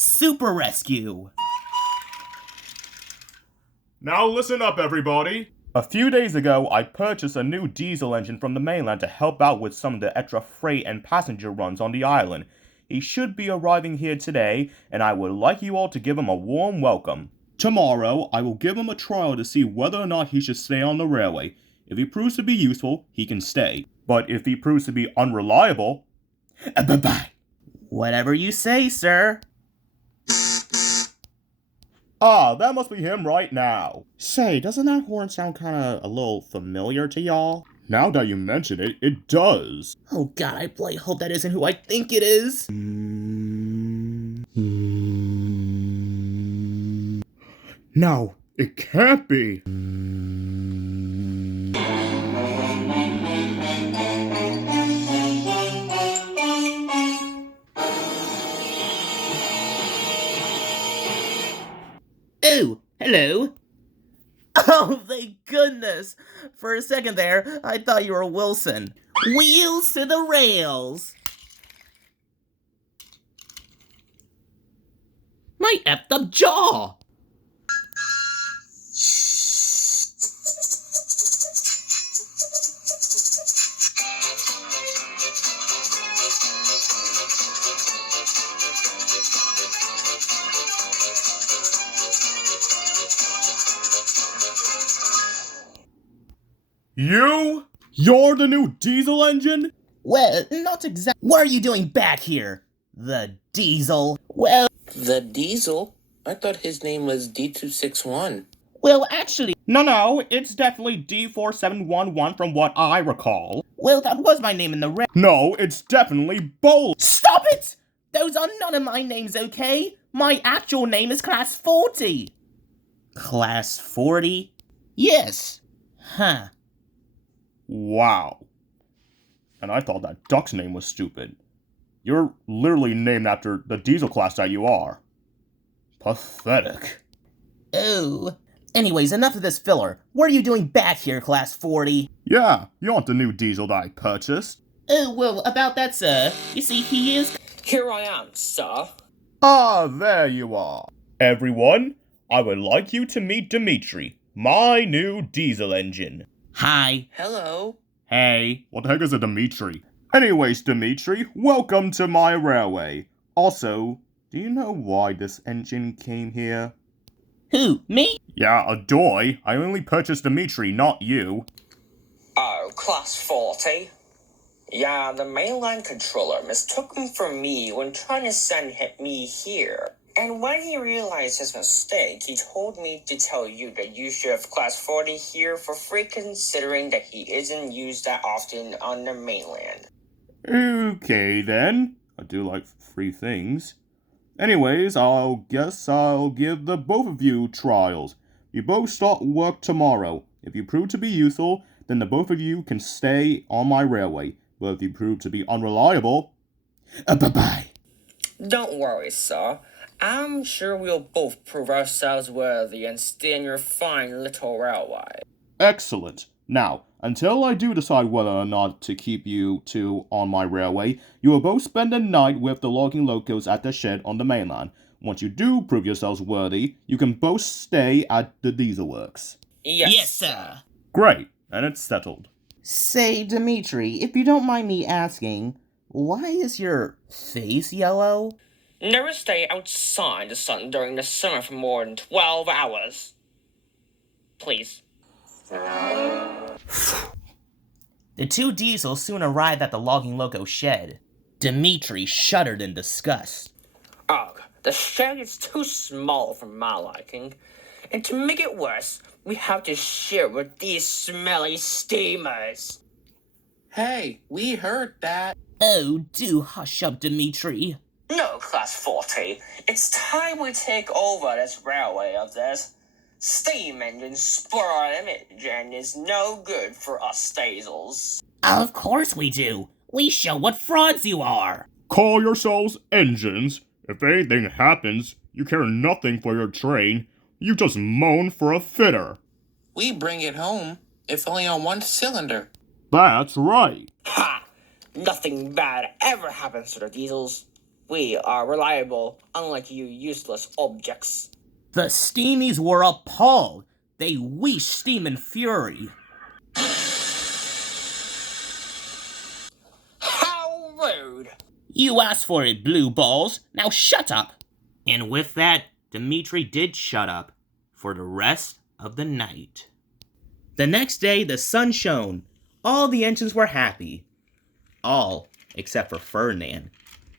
Super Rescue! Now listen up, everybody! A few days ago, I purchased a new diesel engine from the mainland to help out with some of the extra freight and passenger runs on the island. He should be arriving here today, and I would like you all to give him a warm welcome. Tomorrow, I will give him a trial to see whether or not he should stay on the railway. If he proves to be useful, he can stay. But if he proves to be unreliable, bye-bye. Whatever you say, sir. Ah, that must be him right now. Say, doesn't that horn sound kinda a little familiar to y'all? Now that you mention it, it does. Oh god, I bloody hope that isn't who I think it is. No, it can't be. Oh, hello. Oh, thank goodness. For a second there, I thought you were Wilson. Wheels to the rails. My effed up jaw. You're the new diesel engine? Well, not exactly. What are you doing back here? The Diesel? Well, The Diesel? I thought his name was D261. actually, No, it's definitely D4711 from what I recall. that was my name in the No, it's definitely Bowl. Stop it! Those are none of my names, okay? My actual name is Class 40. Class 40? Yes. Huh. Wow. And I thought that duck's name was stupid. You're literally named after the diesel class that you are. Pathetic. Oh. Anyways, enough of this filler. What are you doing back here, Class 40? Yeah, you want the new diesel that I purchased? Oh, well, about that, sir. You see, he is... Here I am, sir. Ah, there you are. Everyone, I would like you to meet Dimitri, my new diesel engine. Hi. Hello. Hey, what the heck is a Dimitri? Anyways, Dimitri, welcome to my railway. Also, do you know why this engine came here? Who, me? Yeah, adoy. I only purchased Dimitri, not you. Oh, Class 40. Yeah, the mainland controller mistook him for me when trying to send me here. And when he realized his mistake, he told me to tell you that you should have Class 40 here for free, considering that he isn't used that often on the mainland. Okay then. I do like free things. Anyways, guess I'll give the both of you trials. You both start work tomorrow. If you prove to be useful, then the both of you can stay on my railway. But if you prove to be unreliable, bye-bye. Don't worry, sir. I'm sure we'll both prove ourselves worthy and stay in your fine little railway. Excellent. Now, until I do decide whether or not to keep you two on my railway, you will both spend the night with the logging locos at the shed on the mainland. Once you do prove yourselves worthy, you can both stay at the diesel works. Yes, sir. Great, and it's settled. Say, Dimitri, if you don't mind me asking, why is your face yellow? Never stay outside the sun during the summer for more than 12 hours. Please. The two diesels soon arrived at the logging loco shed. Dimitri shuddered in disgust. Ugh, the shed is too small for my liking. And to make it worse, we have to share with these smelly steamers. Hey, we heard that. Oh, do hush up, Dimitri. No, Class 40. It's time we take over this railway of this. Steam engines spoil our image and is no good for us diesels. Of course we do. We show what frauds you are. Call yourselves engines. If anything happens, you care nothing for your train. You just moan for a fitter. We bring it home, if only on one cylinder. That's right. Ha! Nothing bad ever happens to the diesels. We are reliable, unlike you useless objects. The Steamies were appalled. They wheezed steam in fury. How rude! You asked for it, Blue Balls. Now shut up. And with that, Dimitri did shut up for the rest of the night. The next day, the sun shone. All the engines were happy. All except for Ferdinand.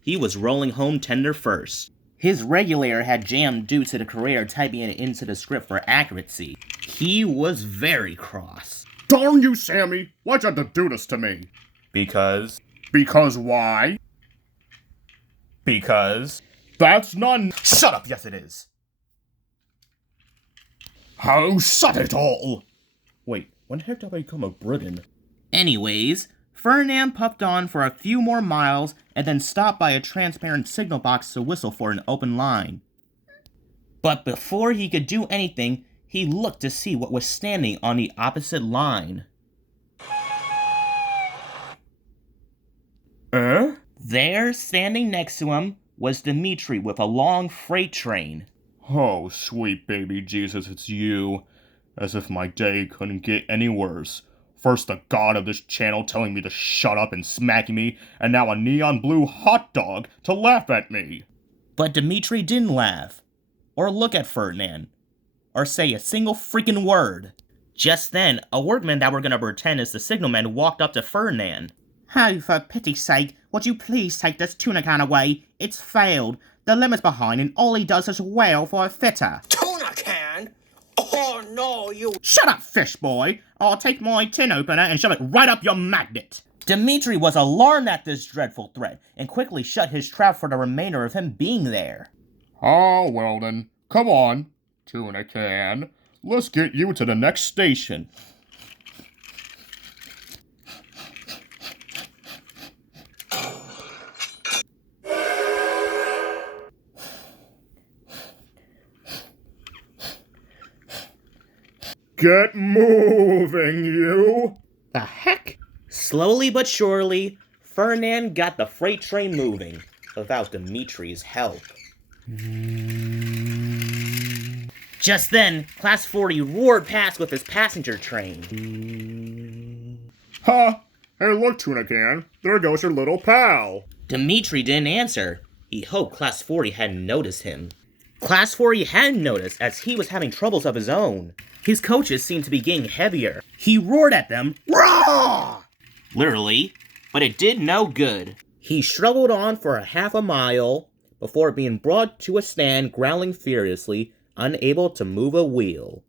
He was rolling home tender first. His regulator had jammed due to the creator typing it into the script for accuracy. He was very cross. Darn you, Sammy! Why'd you have to do this to me? Because Because why? That's none. shut up, yes it is. How shut it all? Wait, when the heck did I become a brigand? Anyways, Ferdinand puffed on for a few more miles and then stopped by a transparent signal box to whistle for an open line. But before he could do anything, he looked to see what was standing on the opposite line. There, standing next to him, was Dimitri with a long freight train. Oh, sweet baby Jesus, it's you. As if my day couldn't get any worse. First the god of this channel telling me to shut up and smacking me, and now a neon blue hot dog to laugh at me. But Dimitri didn't laugh, or look at Ferdinand, or say a single freaking word. Just then, a workman that we're gonna pretend is the signalman walked up to Ferdinand. "Oh, for pity's sake, would you please take this tuna can away? It's failed. The limit's behind and all he does is wail for a fitter." Tuna can? Oh no, you... "Shut up, fish boy! I'll take my tin opener and shove it right up your magnet!" Dimitri was alarmed at this dreadful threat and quickly shut his trap for the remainder of him being there. Oh, well then, come on, tuna can. Let's get you to the next station. Get moving, you! The heck? Slowly but surely, Ferdinand got the freight train moving, without Dimitri's help. Just then, Class 40 roared past with his passenger train. Ha! Hey, look, tuna can. There goes your little pal. Dimitri didn't answer. He hoped Class 40 hadn't noticed him. Class 40 hadn't noticed, as he was having troubles of his own. His coaches seemed to be getting heavier. He roared at them, "Raw!" Literally, but it did no good. He struggled on for a half a mile before being brought to a stand, growling furiously, unable to move a wheel.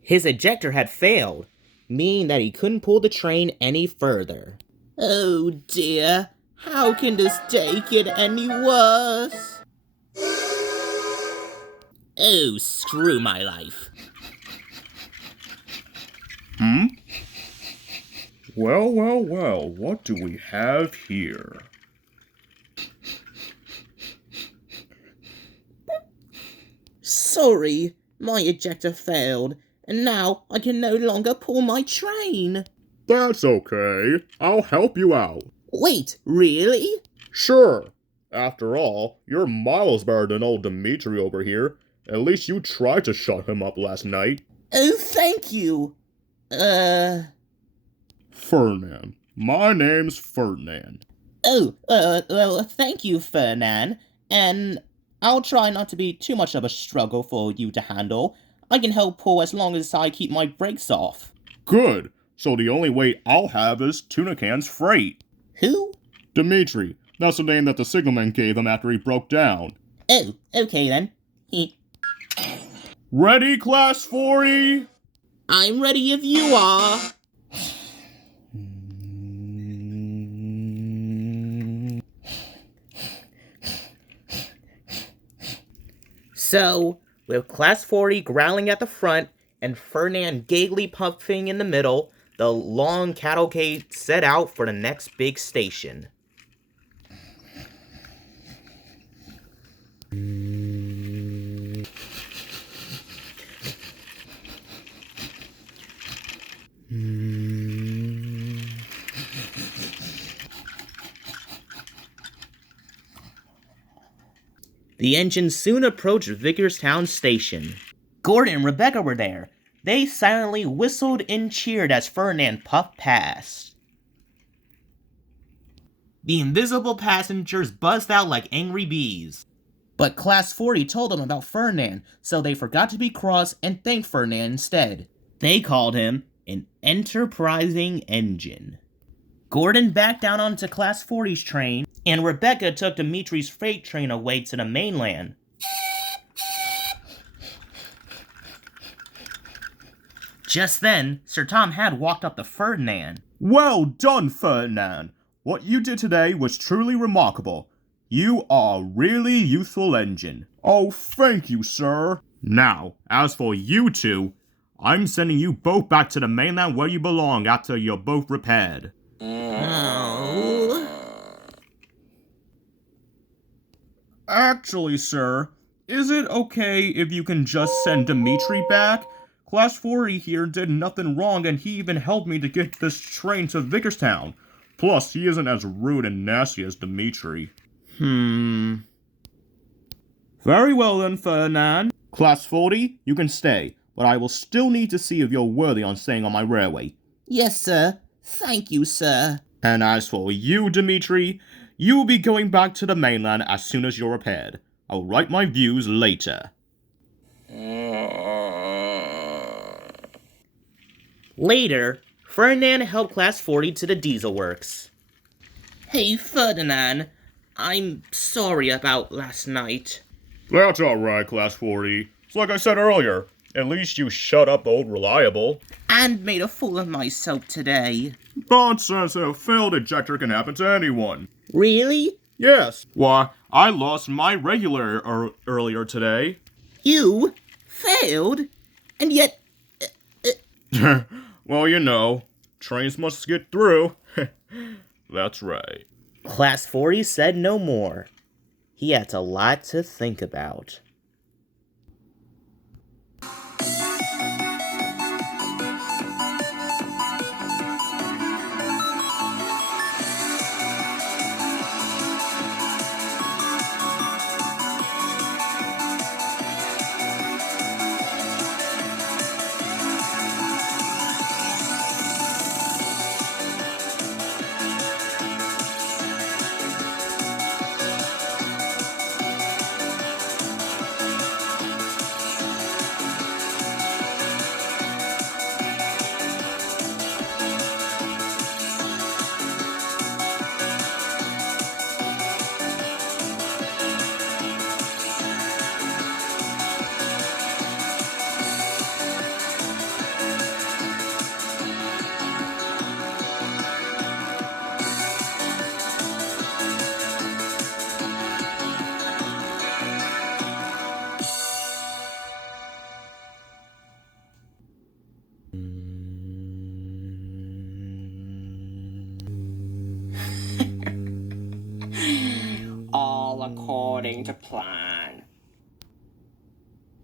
His ejector had failed, meaning that he couldn't pull the train any further. Oh dear, how can this day get any worse? Oh, screw my life. Well, well, well, what do we have here? Sorry, my ejector failed, and now I can no longer pull my train. That's okay. I'll help you out. Wait, really? Sure. After all, you're miles better than old Dimitri over here. At least you tried to shut him up last night. Oh, thank you. Ferdinand. My name's Ferdinand. Well, thank you, Ferdinand. And I'll try not to be too much of a struggle for you to handle. I can help pull as long as I keep my brakes off. Good. So the only weight I'll have is Tuna Can's freight. Who? Dimitri. That's the name that the signalman gave him after he broke down. Oh, okay then. Ready, Class 40? I'm ready if you are. So, with Class 40 growling at the front and Ferdinand gaily puffing in the middle, the long cavalcade set out for the next big station. The engine soon approached Vickerstown Station. Gordon and Rebecca were there. They silently whistled and cheered as Ferdinand puffed past. The invisible passengers buzzed out like angry bees. But Class 40 told them about Ferdinand, so they forgot to be cross and thanked Ferdinand instead. They called him an enterprising engine. Gordon backed down onto Class 40's train, and Rebecca took Dimitri's freight train away to the mainland. Just then, Sir Tom had walked up to Ferdinand. Well done, Ferdinand. What you did today was truly remarkable. You are a really useful engine. Oh, thank you, sir. Now, as for you two, I'm sending you both back to the mainland where you belong after you're both repaired. Actually, sir, is it okay if you can just send Dimitri back? Class 40 here did nothing wrong and he even helped me to get this train to Vickerstown. Plus, he isn't as rude and nasty as Dimitri. Very well then, Ferdinand. Class 40, you can stay, but I will still need to see if you're worthy on staying on my railway. Yes, sir. Thank you, sir. And as for you, Dimitri, you will be going back to the mainland as soon as you're repaired. I'll write my views later. Later, Ferdinand helped Class 40 to the diesel works. Hey, Ferdinand. I'm sorry about last night. That's alright, Class 40. It's like I said earlier. At least you shut up, old reliable. And made a fool of myself today. Nonsense, a failed ejector can happen to anyone. Really? Yes. Why, I lost my regular earlier today. You failed? And yet... Well, you know, trains must get through. That's right. Class 40 said no more. He had a lot to think about. All according to plan.